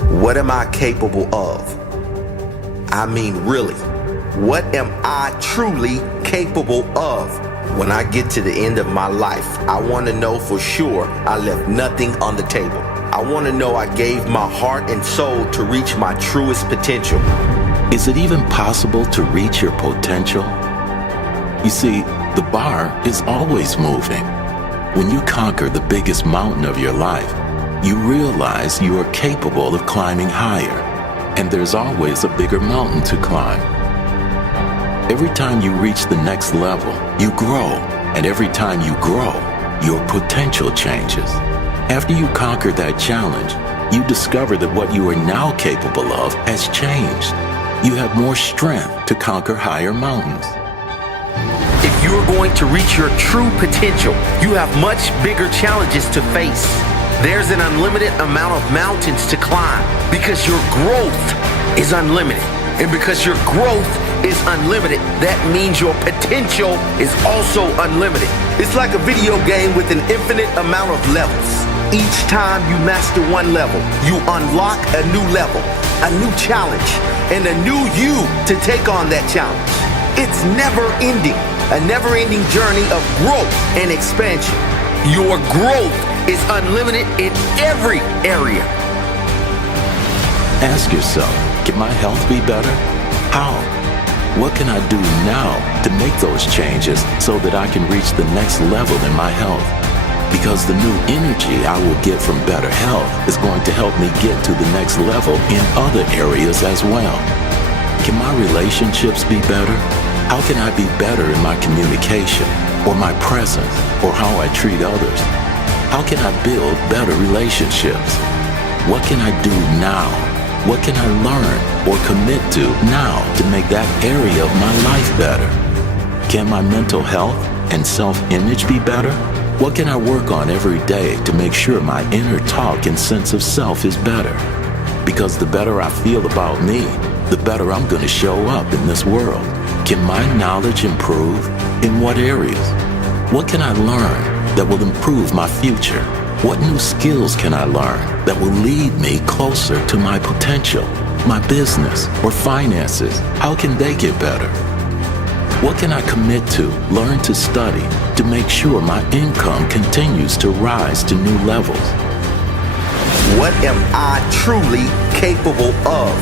What am I capable of? I mean, really, what am I truly capable of? When I get to the end of my life, I want to know for sure I left nothing on the table. I want to know I gave my heart and soul to reach my truest potential. Is it even possible to reach your potential? You see, the bar is always moving. When you conquer the biggest mountain of your life, you realize you are capable of climbing higher, and there's always a bigger mountain to climb. Every time you reach the next level, you grow, and every time you grow, your potential changes. After you conquer that challenge, you discover that what you are now capable of has changed. You have more strength to conquer higher mountains. If you are going to reach your true potential, you have much bigger challenges to face. There's an unlimited amount of mountains to climb because your growth is unlimited. And because your growth is unlimited, that means your potential is also unlimited. It's like a video game with an infinite amount of levels. Each time you master one level, you unlock a new level, a new challenge, and a new you to take on that challenge. It's never ending, a never-ending journey of growth and expansion. Your growth is unlimited in every area. Ask yourself, can my health be better? How? What can I do now to make those changes so that I can reach the next level in my health? Because the new energy I will get from better health is going to help me get to the next level in other areas as well. Can my relationships be better? How can I be better in my communication, or my presence, or how I treat others? How can I build better relationships? What can I do now? What can I learn or commit to now to make that area of my life better? Can my mental health and self-image be better? What can I work on every day to make sure my inner talk and sense of self is better? Because the better I feel about me, the better I'm going to show up in this world. Can my knowledge improve? In what areas? What can I learn that will improve my future? What new skills can I learn that will lead me closer to my potential? My business or finances, how can they get better? What can I commit to, learn to study, to make sure my income continues to rise to new levels? What am I truly capable of?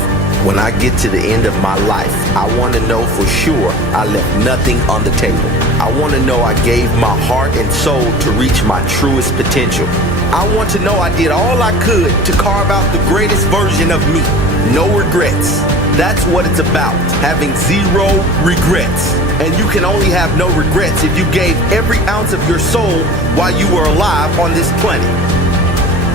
When I get to the end of my life, I want to know for sure I left nothing on the table. I want to know I gave my heart and soul to reach my truest potential. I want to know I did all I could to carve out the greatest version of me. No regrets. That's what it's about, having zero regrets. And you can only have no regrets if you gave every ounce of your soul while you were alive on this planet.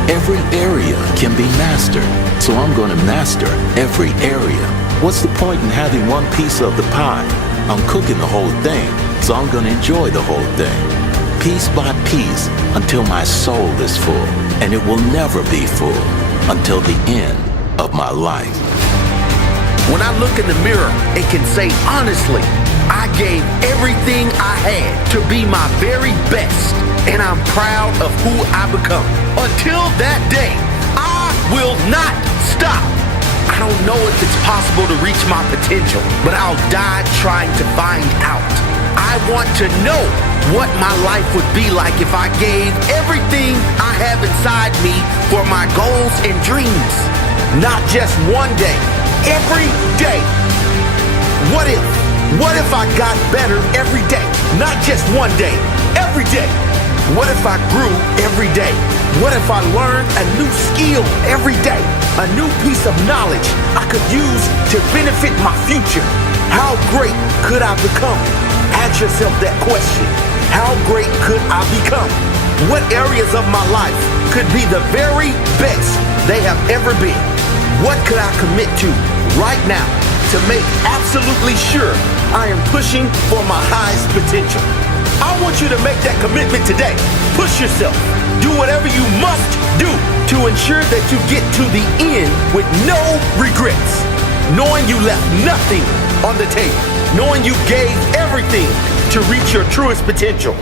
Every area can be mastered, so I'm going to master every area. What's the point in having one piece of the pie? I'm cooking the whole thing, so I'm going to enjoy the whole thing. Piece by piece until my soul is full, and it will never be full until the end of my life. When I look in the mirror and can say honestly, I gave everything I had to be my very best, and I'm proud of who I become. Until that day, I will not stop. I don't know if it's possible to reach my potential, but I'll die trying to find out. I want to know what my life would be like if I gave everything I have inside me for my goals and dreams. Not just one day, every day. What if I got better every day? Not just one day, every day. What if I grew every day? What if I learned a new skill every day? A new piece of knowledge I could use to benefit my future? How great could I become? Ask yourself that question. How great could I become? What areas of my life could be the very best they have ever been? What could I commit to right now to make absolutely sure I am pushing for my highest potential? I want you to make that commitment today. Push yourself. Do whatever you must do to ensure that you get to the end with no regrets. Knowing you left nothing on the table. Knowing you gave everything to reach your truest potential.